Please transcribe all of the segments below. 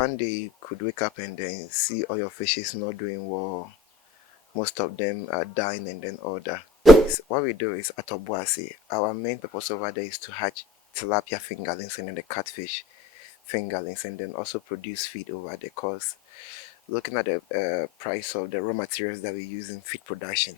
one day you could wake up and then see all your fishes not doing well. Most of them are dying and then order. What we do is at Obuasi, our main purpose over there is to hatch tilapia fingerlings and then the catfish fingerlings and then also produce feed over there because looking at the price of the raw materials that we use in feed production,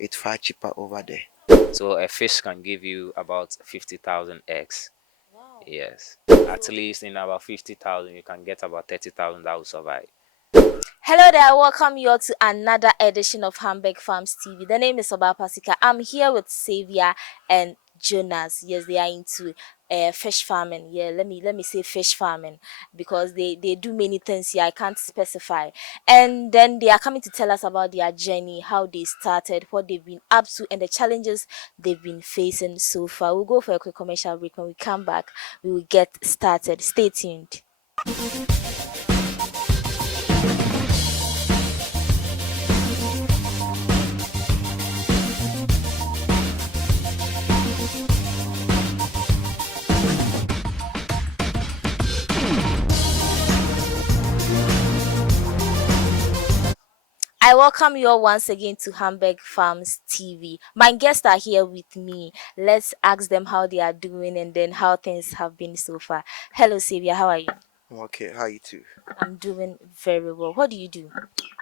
it's far cheaper over there. So a fish can give you about 50,000 eggs. Wow. Yes. At least in about 50,000, you can get about 30,000 that will survive. Hello there, welcome you all to another edition of Hamburg Farms TV. The name is Oba Pasika. I'm here with Xavier and Jonas. Yes, they are into fish farming. Yeah, let me say fish farming because they do many things here. I can't specify. And then they are coming to tell us about their journey, how they started, what they've been up to, and the challenges they've been facing so far. We'll go for a quick commercial break. When we come back, we will get started. Stay tuned. I welcome you all once again to Hamburg Farms TV. My guests are here with me. Let's ask them how they are doing and then how things have been so far. Hello, Sylvia. How are you? I'm okay, how are you too? I'm doing very well. What do you do?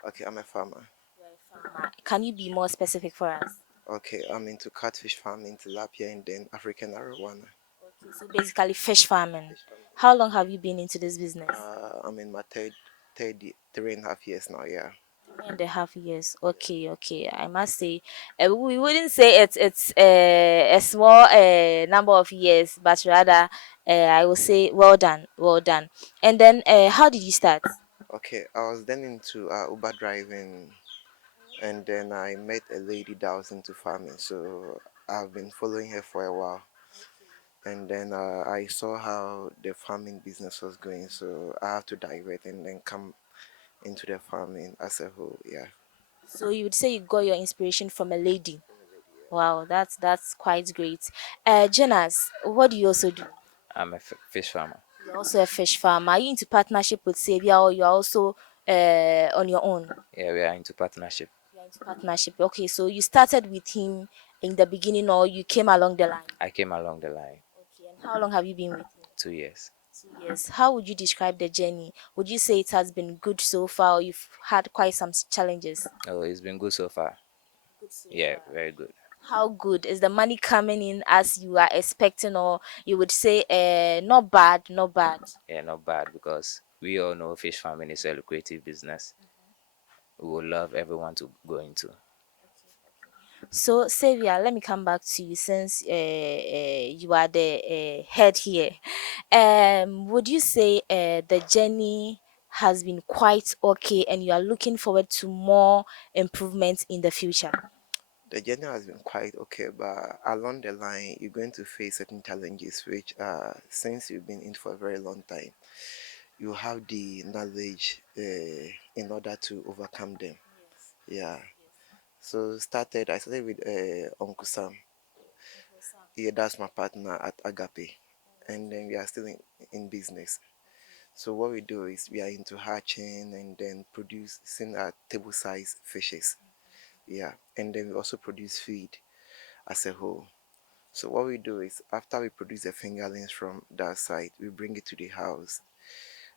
Okay, I'm a farmer. You're a farmer. Can you be more specific for us? Okay, I'm into catfish farming, tilapia, and then African arowana. Okay, so basically fish farming. Fish farming. How long have you been into this business? I'm in my third 3.5 years now. Yeah. 3.5 years. Okay, okay. I must say, we wouldn't say it's a small number of years, but rather, I will say well done, well done. And then, how did you start? Okay, I was then into Uber driving, and then I met a lady that was into farming, so I've been following her for a while. And then I saw how the farming business was going, so I had to divert and then come into the farming as a whole. Yeah. So you would say you got your inspiration from a lady. Wow, that's quite great. Jonas, what do you also do? I'm a fish farmer. You're also a fish farmer. Are you into partnership with Sabia or you're also on your own? Yeah, we are into partnership. You're into partnership. Okay, so you started with him in the beginning or you came along the line? I came along the line Okay, and how long have you been with him? 2 years. 2 years. How would you describe the journey? Would you say it has been good so far or you've had quite some challenges? Oh, it's been good so far. Good so Yeah, far. very good. How good? Is the money coming in as you are expecting or you would say not bad, not bad? Yeah, not bad because we all know fish farming is a lucrative business. We would love everyone to go into. So, Savia, let me come back to you since you are the head here. Would you say the journey has been quite okay and you are looking forward to more improvements in the future? The journey has been quite okay, but along the line, you're going to face certain challenges, which, since you've been in for a very long time, you have the knowledge in order to overcome them. Yes. Yeah. So I started with Uncle Sam. Okay, Sam. Yeah, that's my partner at Agape, and then we are still in business. So what we do is we are into hatching and then producing table size fishes. Yeah, and then we also produce feed as a whole. So what we do is after we produce the fingerlings from that side, we bring it to the house.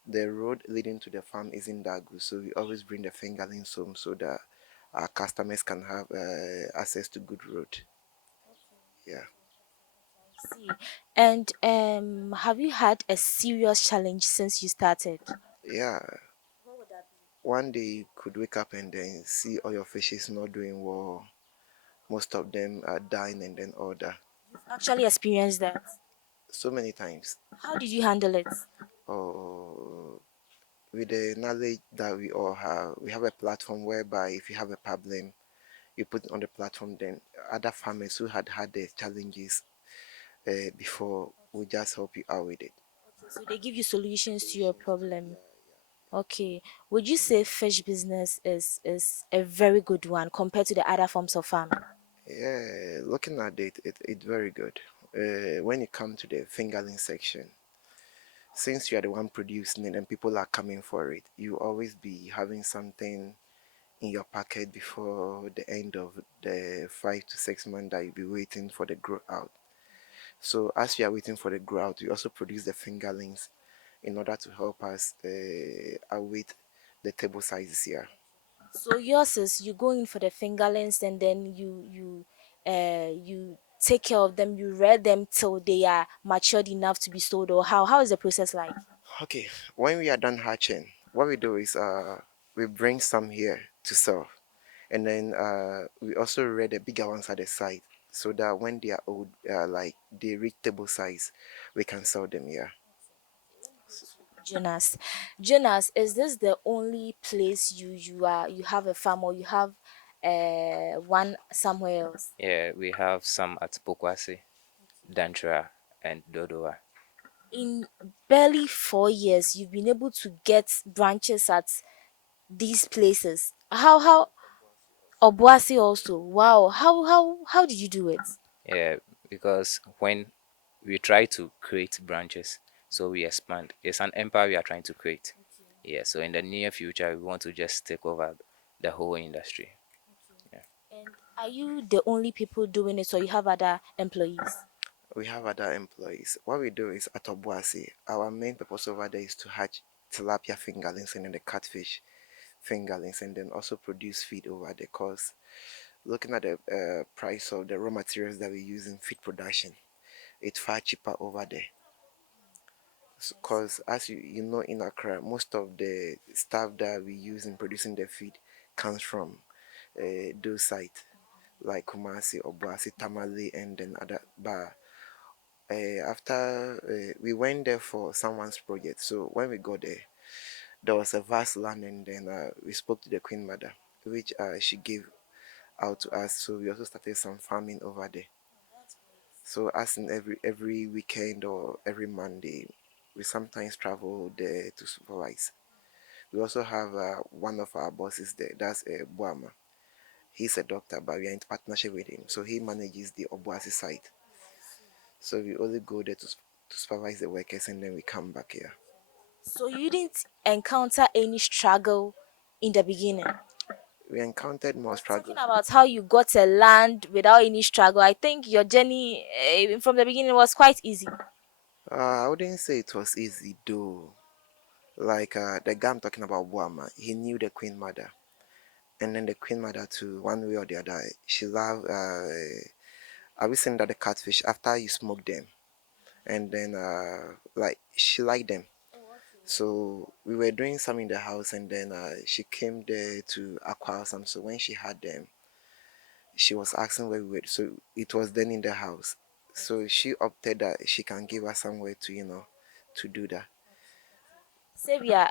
The road leading to the farm isn't that good, so we always bring the fingerlings home so that our customers can have access to good road. Yeah. See. And have you had a serious challenge since you started? Yeah. What would that be? One day you could wake up and then see all your fishes not doing well. Most of them are dying and then order. You've actually experienced that. So many times. How did you handle it? Oh, with the knowledge that we all have, we have a platform whereby if you have a problem, you put it on the platform, then other farmers who had the challenges before will just help you out with it. Okay, so they give you solutions to your problem. Okay. Would you say fish business is a very good one compared to the other forms of farming? Yeah, looking at it, it's very good. When you come to the fingerling section, Since you are the one producing it and people are coming for it, you always be having something in your pocket before the end of the 5 to 6 months that you'll be waiting for the grow out. So as we are waiting for the grow out, we also produce the fingerlings in order to help us await the table sizes here. So yours is you go in for the fingerlings and then you take care of them, you rear them till they are matured enough to be sold, or how is the process like? Okay, when we are done hatching, what we do is we bring some here to sell, and then we also rear the bigger ones at the side so that when they are old, like they reach table size, we can sell them here. Jonas. Jonas, is this the only place you have a farm, or you have one somewhere else? Yeah, we have some at Pokwasi, Dantra, and Dodoa. In barely 4 years, you've been able to get branches at these places. How Obuasi also. Wow. How did you do it? Yeah, because when we try to create branches, so we expand. It's an empire we are trying to create. Yeah, so in the near future, we want to just take over the whole industry. Yeah. And are you the only people doing it, or you have other employees? We have other employees. What we do is at Obuasi, our main purpose over there is to hatch tilapia fingerlings and then the catfish fingerlings and then also produce feed over there. Because looking at the price of the raw materials that we use in feed production, it's far cheaper over there. Because as you know, in Accra, most of the stuff that we use in producing the feed comes from those sites like Kumasi, Obuasi, Tamale, and then other. But after we went there for someone's project, so when we got there was a vast land, and then we spoke to the Queen Mother, which she gave out to us. So we also started some farming over there. So as in every weekend or every Monday, we sometimes travel there to supervise. We also have one of our bosses there. That's Buama. He's a doctor, but we are in partnership with him. So he manages the Obuasi site. So we only go there to supervise the workers, and then we come back here. So you didn't encounter any struggle in the beginning? We encountered more Because talking struggles. about how you got a land without any struggle, I think your journey from the beginning was quite easy. I wouldn't say it was easy though. Like the guy I'm talking about, Buama, he knew the Queen Mother. And then the Queen Mother, too, one way or the other, she loved. Have you seen that the catfish, after you smoke them, and then like she liked them. So we were doing some in the house, and then she came there to acquire some. So when she had them, she was asking where we were. So it was then in the house. So she opted that she can give us somewhere to, to do that. Sabia,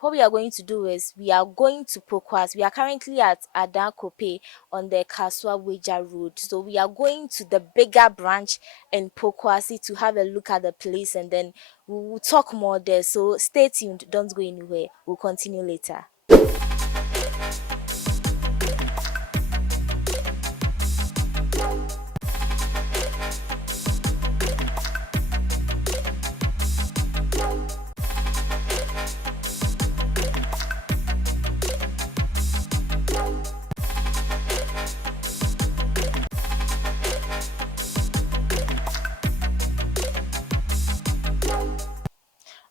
what we are going to do is we are going to Pokwas. We are currently at Adankope on the Kaswa Weja Road. So we are going to the bigger branch in Pokwasi to have a look at the place, and then we will talk more there. So stay tuned. Don't go anywhere. We'll continue later.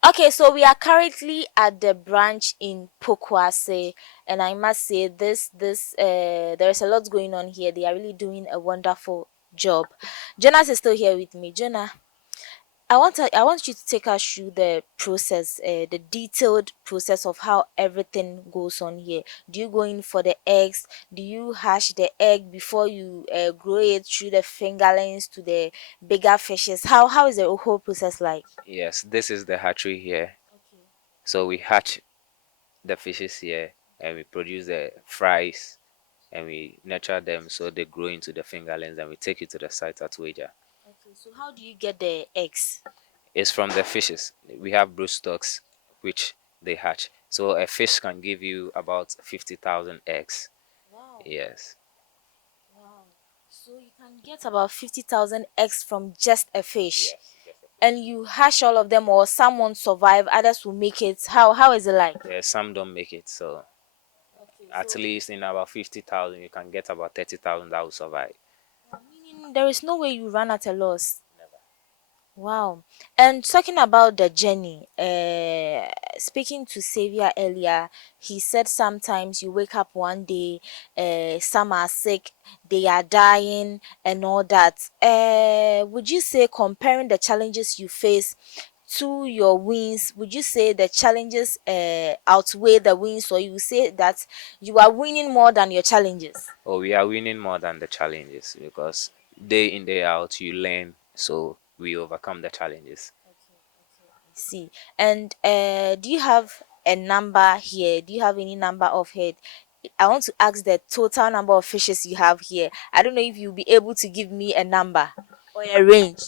Okay, so we are currently at the branch in Pokwase, and I must say there is a lot going on here. They are really doing a wonderful job. Jonas is still here with me. Jonah, I want you to take us through the process, the detailed process of how everything goes on here. Do you go in for the eggs? Do you hash the egg before you grow it through the fingerlings to the bigger fishes? How is the whole process like? Yes, this is the hatchery here. So we hatch the fishes here and we produce the fries and we nurture them so they grow into the fingerlings and we take it to the site at Wager. Okay, so how do you get the eggs? It's from the fishes. We have brood stocks which they hatch. So a fish can give you about 50,000 eggs. Wow, Yes. wow. So you can get about 50,000 eggs from just a fish. Yes. And you hash all of them, or some won't survive, others will make it? How is it like? Yeah, some don't make it. So Okay, at so least in about 50,000, you can get about 30,000 that will survive. meaning there is no way you run at a loss. Wow. And talking about the journey, speaking to Xavier earlier, he said sometimes you wake up one day, some are sick, they are dying, and all that. Would you say, comparing the challenges you face to your wins, would you say the challenges outweigh the wins, or you say that you are winning more than your challenges? Oh, we are winning more than the challenges because day in, day out, you learn. So we overcome the challenges. See. And do you have a number here? Do you have any number of head? I want to ask the total number of fishes you have here. I don't know if you'll be able to give me a number or a range.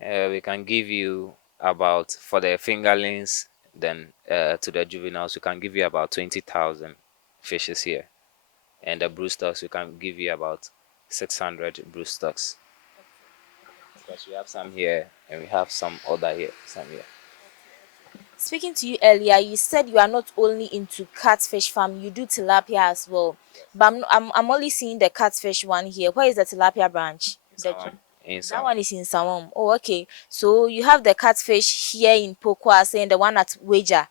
We can give you about, for the fingerlings, then to the juveniles, we can give you about 20,000 fishes here. And the brood stocks, we can give you about 600 brood stocks. Because we have some here and we have some other here, some here. Speaking to you earlier, you said you are not only into catfish farm, you do tilapia as well. But I'm only seeing the catfish one here. Where is the tilapia branch? In some, in That some. one is in Sawam. Oh, okay. So you have the catfish here in Pokwase and the one at Wager.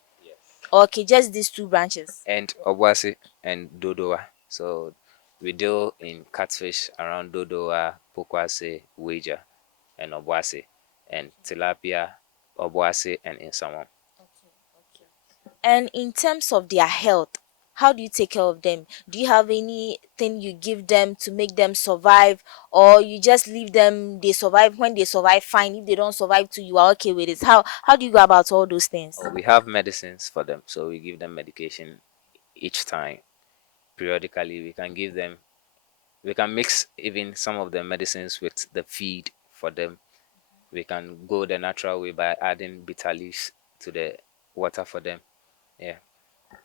Okay, just these two branches. And Obwasi and Dodowa. So we deal in catfish around Dodowa, Pokwase, Wager, and Obwasi, and tilapia, Obwasi, and Insamon. And in terms of their health, how do you take care of them? Do you have anything you give them to make them survive, or you just leave them, they survive? When they survive, fine. If they don't survive too, you are okay with it. How do you go about all those things? Oh, we have medicines for them, so we give them medication each time. Periodically, we can give them. We can mix even some of the medicines with the feed for them. We can go the natural way by adding bitter leaves to the water for them. Yeah.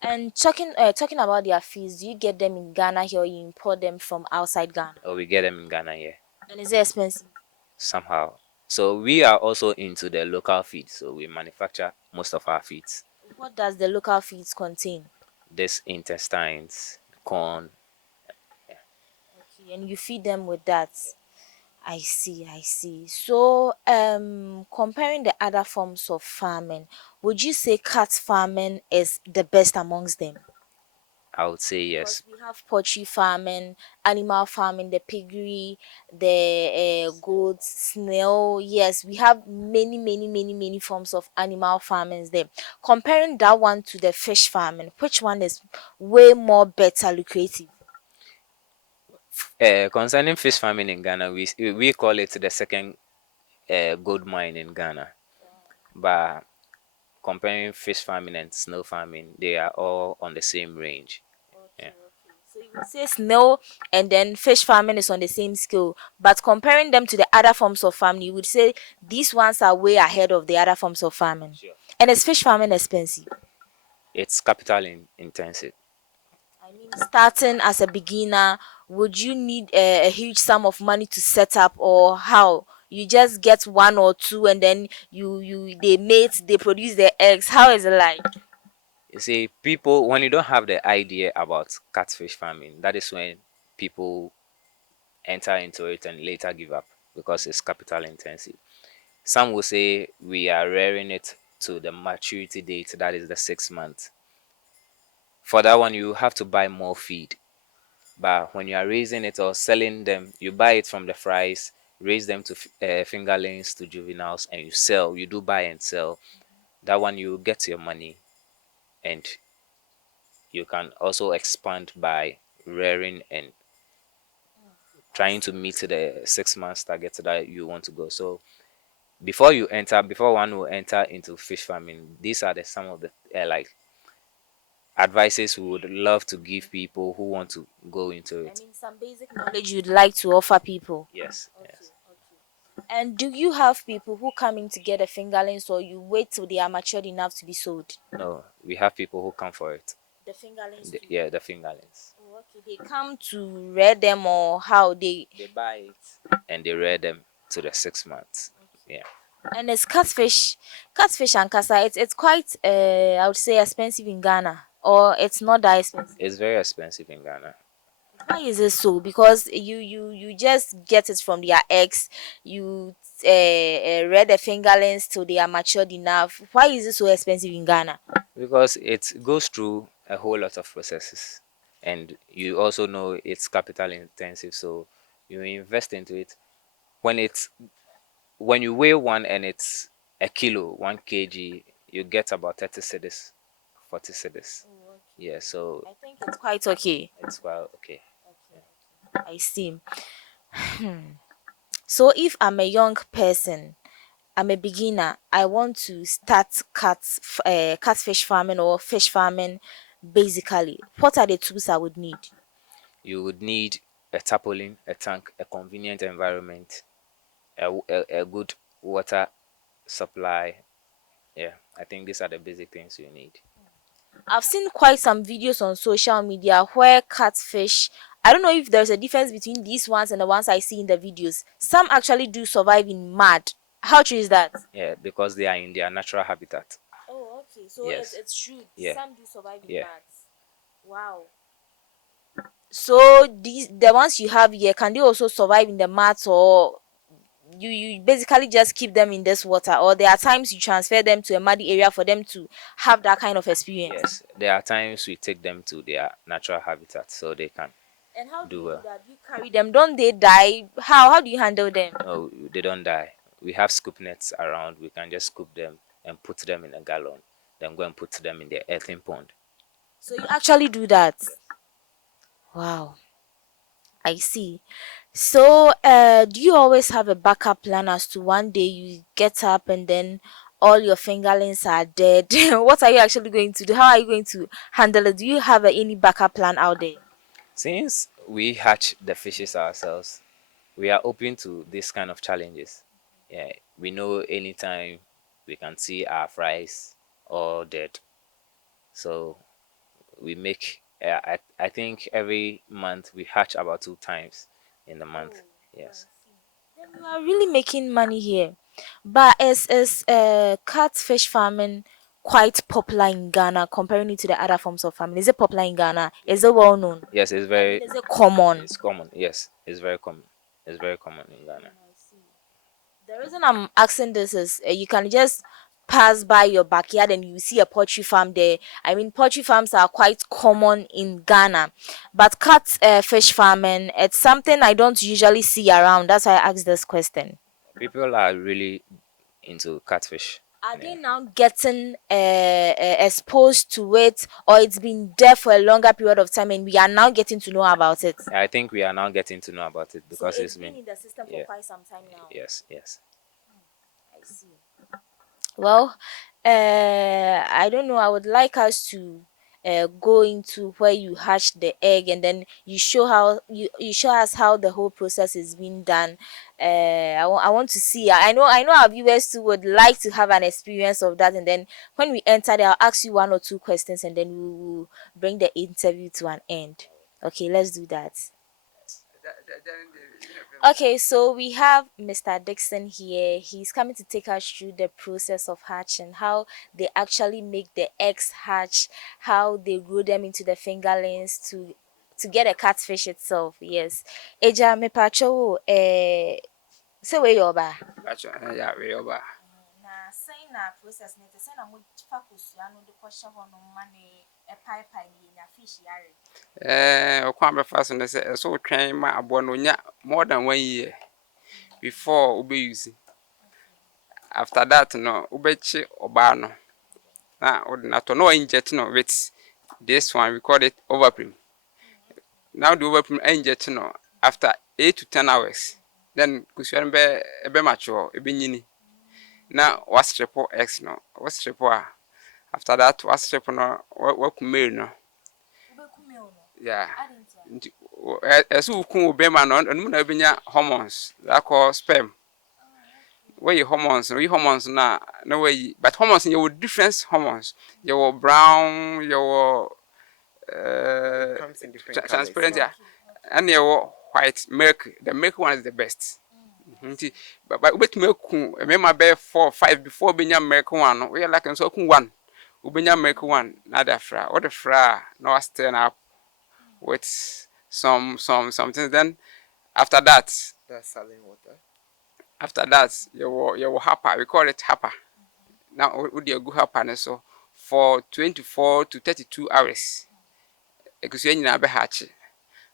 And talking about their fees, do you get them in Ghana here, or you import them from outside Ghana? Or we get them in Ghana here And is it expensive? somehow. So we are also into the local feed. So we manufacture most of our feeds. What does the local feeds contain? This intestines, corn. Okay, and you feed them with that. I see, I see. So, comparing the other forms of farming, would you say cat farming is the best amongst them? I would say Because yes. we have poultry farming, animal farming, the piggery, the goats, snail. Yes, we have many forms of animal farmings there. Comparing that one to the fish farming, which one is way more better lucrative? Concerning fish farming in Ghana, we call it the second gold mine in Ghana. But comparing fish farming and snail farming, they are all on the same range. Yeah. So you would say snail and then fish farming is on the same scale, but comparing them to the other forms of farming, you would say these ones are way ahead of the other forms of farming. Sure. And is fish farming expensive? It's capital intensive. I mean, starting as a beginner, would you need a huge sum of money to set up, or how? You just get one or two, and then you they mate, they produce their eggs. How is it like? You see, people, when you don't have the idea about catfish farming, that is when people enter into it and later give up because it's capital intensive. Some will say we are rearing it to the maturity date, that is the 6 month. For that one, you have to buy more feed. But when you are raising it or selling them, you buy it from the fries, raise them to fingerlings to juveniles, and you sell. You do buy and sell. That one, you get your money, and you can also expand by rearing and trying to meet the 6 months target that you want to go. So before one will enter into fish farming, these are the some of the like advices we would love to give people who want to go into I it. mean, some basic knowledge you'd like to offer people. Yes, yes. And do you have people who come in to get a fingerlings, or you wait till they are matured enough to be sold? No, we have people who come for it. The fingerlings too. Yeah, the fingerlings. Oh, okay. They come to rear them, or how they? They buy it and they rear them to the 6 months. Yeah. And it's catfish and casa. It's quite I would say expensive in Ghana, or it's not that expensive. It's very expensive in Ghana. Why is it so? Because you just get it from their eggs. You rear the fingerlings till they are matured enough. Why is it so expensive in Ghana? Because it goes through a whole lot of processes, and you also know it's capital intensive, so you invest into it. When it's when you weigh one and it's a kilo, 1 kg, you get about 30 cedis, 40 cedis. Yeah, so I think it's quite okay. it's well okay. I see. So if I'm a young person, I'm a beginner, I want to start catfish farming or fish farming basically. What are the tools I would need? You would need a tarpaulin, a tank, a convenient environment, a good water supply. Yeah, I think these are the basic things you need. I've seen quite some videos on social media where catfish, I don't know if there's a difference between these ones and the ones I see in the videos. Some actually do survive in mud. How true is that? Yeah, because they are in their natural habitat. Oh, okay. So Yes. it's true. Yeah. Some do survive in Yeah. mud. Wow. So these the ones you have here, can they also survive in the mats, or you basically just keep them in this water, or there are times you transfer them to a muddy area for them to have that kind of experience? Yes. There are times we take them to their natural habitat so they can And how do do you do well. that? You carry them, don't they die? How do you handle them? No, they don't die. We have scoop nets around. We can just scoop them and put them in a gallon, then go and put them in the earthen pond. So you actually do that? Wow, I see. So do you always have a backup plan as to one day you get up and then all your fingerlings are dead? What are you actually going to do? How are you going to handle it? Do you have any backup plan out there? Since we hatch the fishes ourselves, we are open to this kind of challenges. Yeah, we know anytime we can see our fries all dead. So we make, I think every month we hatch about 2 times in the month. Yes. Then you are really making money here. But is catfish farming quite popular in Ghana comparing it to the other forms of farming? Is it popular in Ghana? Is it well known? Yes, it's I mean, very, is it common? it's common. Yes, it's very common. It's very common in Ghana. The reason I'm asking this is you can just pass by your backyard and you see a poultry farm there. I mean, poultry farms are quite common in Ghana, but cat fish farming, it's something I don't usually see around. That's why I asked this question. People are really into catfish. Are Yeah. they now getting exposed to it, or it's been there for a longer period of time and we are now getting to know about it? I think we are now getting to know about it So because it's it's been been, in the system for yeah, quite some time now. yes, yes. I see. Well, I don't know. I would like us to go into where you hatch the egg, and then you show us how the whole process is being done. I want to see. I know our viewers too would like to have an experience of that, and then when we enter there, I'll ask you one or two questions, and then we will bring the interview to an end. Okay, let's do that. Okay, so we have Mr. Dixon here. He's coming to take us through the process of hatching, how they actually make the eggs hatch, how they grow them into the fingerlings to get a catfish itself. Yes. Eja me pacho say where you ba. Gotcha. Yeah, we over. Na say na process na te say na mo fa kosua no de kwahye ho no ma ne e pipe ni na fish yare. Okwan befa so ne say so twen ma abo no nya more than 1 year before ube use. After that no ubechi oba no. Na na to no inject no with this one we call it overprim. Now the overprim inject no after 8 to 10 hours. Then kusua be mature, ebe nyini. Na was triple X no. Was triple a. After that was triple no work mail no. Yeah. As you can be man on and munabinya hormones that call sperm. Where you hormones na no way, but hormones in your different hormones. Your brown, your Comes in different colors. transparent, yeah, and your white milk. The milk one is the best. nti ba ubetumi ku emema be 4 5 before benya American one no we like nso ku one ubenya American one na da fra what the fra na was turn up with something then after that That's saline water. after that you happer we call it happer now we dey go happer ne so for 24 to 32 hours ekusu nyina be hatch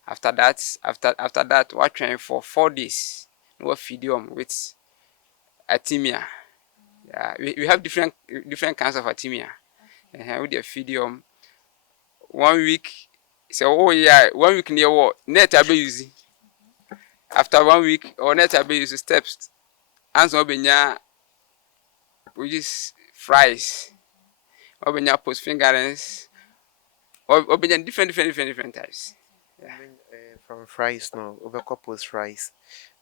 after that what train for 4 days no feed them with atemia. Yeah, we have different kinds of atemia. We dey feed them 1 week. So oh yeah, 1 week near what net abe use. After 1 week or net abe use steps. Answer obenya we use fries. Obenya post fingerings. Obenya different types. Yeah. And then, from fries now, over post fries,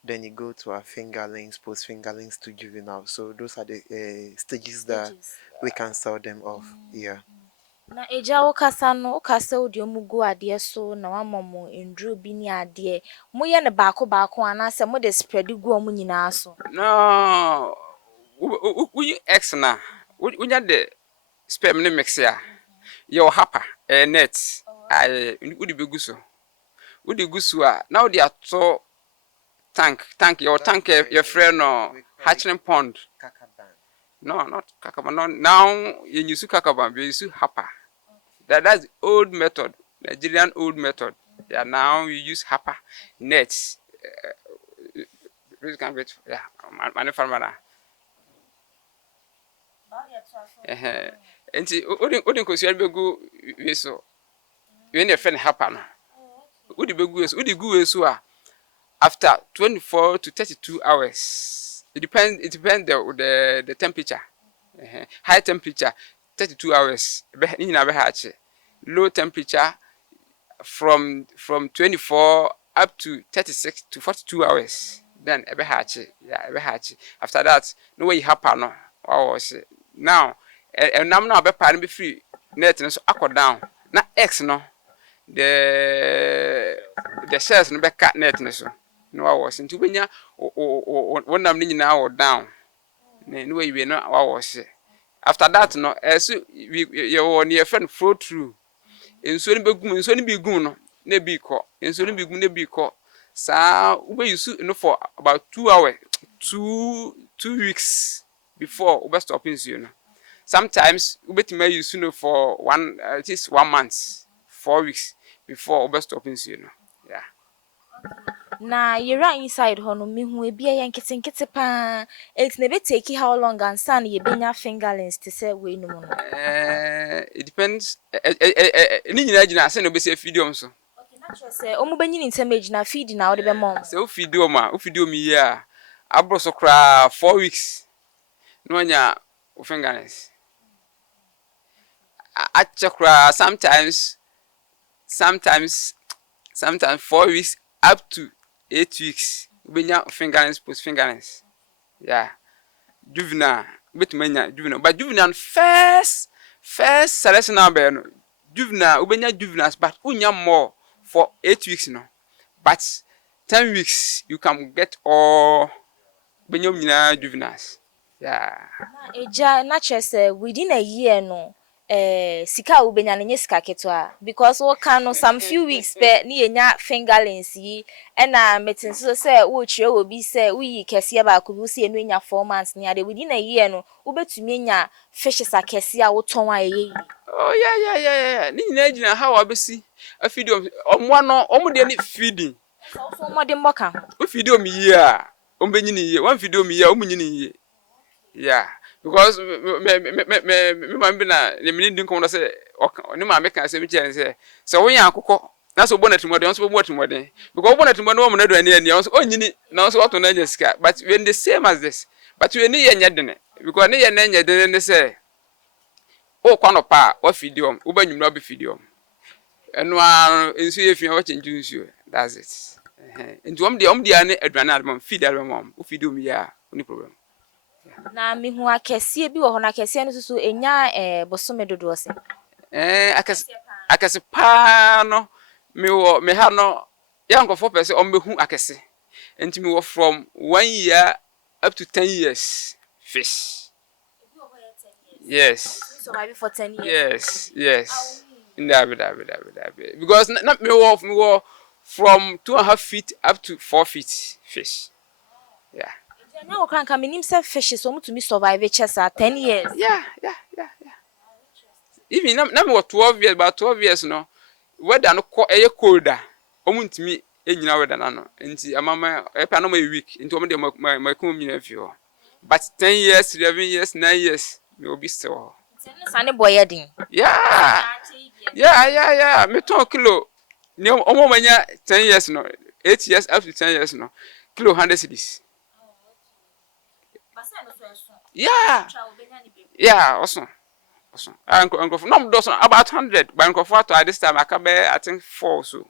then you go to our fingerlings, post fingerlings to juvenile. So those are the stages that we can sell them off. Yeah. Na eja wo kasa no kasa odi omugu ade so na wamamo enduro bi ni ade mo ye ne baako ana se mo de spread gu omu nyina so. No, we X na. We the sperm ne mix ya. Your happer net. I would be guso. Would the guso now they are so tank your tank your friend no hatching pond. No, not kakaban. No, now you use kakaban, you use happer. That's old method, Nigerian old method. Yeah, now you use happer nets. Please can wait. Yeah, man farmer. Enti odin ko siar begu we so. We na friend happer no. Odi begu we so, odi gu we so after 24 to 32 hours. It depends the temperature. High temperature 32 hours. Ni na be hatch. Low temperature from 24 up to 36 to 42 hours. Then ebe hatch. Yeah, ebe hatch. After that, no way happen no. Wow, now nam na be pan be free net no so akọ down. Na X no. The shells no be cut net no so. No was into benya one nam ni nyina wo down. No way we no was. After that no so you near friend flow through. Enso ni bi gum no na bi ko. Enso ni bi gum na bi ko. Sa we use no for about 2 hours, 2 weeks before we stop in you know. Sometimes we better use no for at least 1 month, 4 weeks before we stop in you know. Yeah. Na yera inside hono mehu ebi ye nkete pa it na be take how long and san ye benya fingerlings to say we no no. It depends ni nyina gina say no be say feed so. Say omu benyi ni nsem na feed na wo de be mom. Say o feed ye a abro so kra 4 weeks. No nya o fingerlings. I check sometimes 4 weeks up to 8 weeks. Benya fingerlings post fingerlings. Yeah. Juvenile, juvenile. But juvenile first selection number no. Juvenile, ubenya juveniles, but unya more for 8 weeks no. But 10 weeks you can get all benya juveniles. Yeah. Na eja na chese within a year no sika ubenya nye sika ketwa because wo can no some few weeks be ni enya fingerlings yi na metin so say wo chire obi say uyi kese ba ko bi se enu enya 4 months ni ade within a year no ubetumi enya fishes akese a wo ton a yeyi. Oh yeah. Ni nyina gina how abesi a feed omwa no omo de ni feeding. So mo de mboka. O feed o mi ye a ombenyi ni ye. One feed o mi ye o munyi ni ye. Yeah, because me man be na le mini din ko say ni ma make say me say so we yan akukọ na so bonnet modern so bonnet modern because bonnet modern wo na do ani so onyini na so wato na nya sika but when the same as this but we ni ye nya dene because ni ye na nya dene ne say o kwa no pa wa fidium wo ba nyum na be fidium eno a ensu ye fia wa chenju nsu that's it nti om de ani aduane album feed album wo fidium ya no problem. Na mehu akese bi wo ho na akese no so enya bosome dodo se. Akese pa no me ha no yankofo pese ombehu akese And me were from 1 year up to 10 years fish. Yes. Surviving for 10 years. Yes. That. Because not me were from 2.5 feet up to 4 feet fish. Yeah. Now can come in himself fishes so to me survive just 10 years. Yeah. Even na me 12 years, about 12 years no. Weather no colder. Omuntimi enyina weather na no. Nti amama epa no my week. Nti omo de my come nyina fio. But 10 years, 11 years, 9 years, me will be still. Sunny boy heading. Yeah. Me 2 kilo. Ni omo manya 10 years no. 8 years up to 10 years no. Kilo 100 cedis. Yeah, also. Uncle for no dozen about 100. But uncle for at this time I can bear I think 4 so.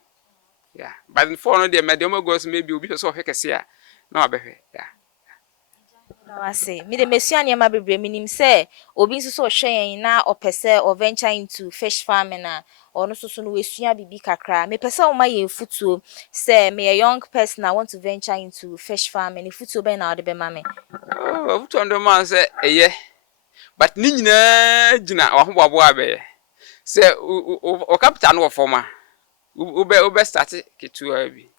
Yeah. But in 4 no dey medium goes maybe will be so hekese ya. No be yeah. I say, me the messia near my baby minim say, obi so hwe na opese or venture into fish farming na or no so no wesua bibi kakra. Me pese o ma ye futuo say me a young person I want to venture into fish farming. Futuo be na ode be ma me. Oh, futuo man say eye. But ni nyina gina ohboabo abe. Say o capital no forma. Ube start ketu abi.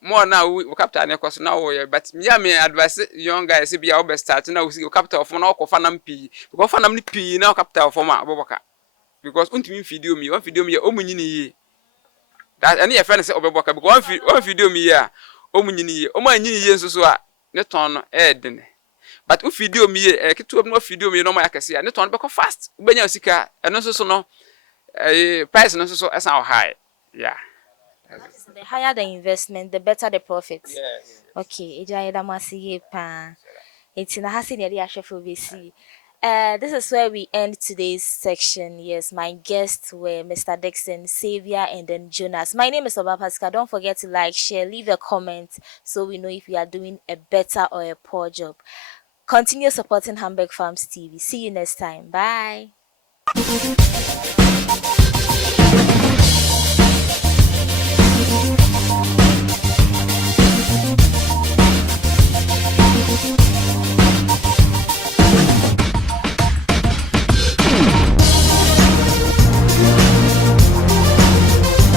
More now we capital na cost now but me advise young guys say bia we start now we capital of na okofa nam pi because fa nam ni pi na capital of ma aboboka because untimi video me one video me omunyini yi that any your friend say oboboka because one video me ya omunyini yi omanyini yi nso so a ne ton no den but if video me ketu no video me no ma yakese ya ne ton be ko fast ubenya sika eno nso so no price no nso so esa high yeah. The higher the investment, the better the profit. Yes. Okay, eja eda masi pa. It's in a hasi near the this is where we end today's section. Yes, my guests were Mr. Dixon, Xavier, and then Jonas. My name is Obapaska. Don't forget to like, share, leave a comment so we know if we are doing a better or a poor job. Continue supporting Hamburg Farms TV. See you next time. Bye.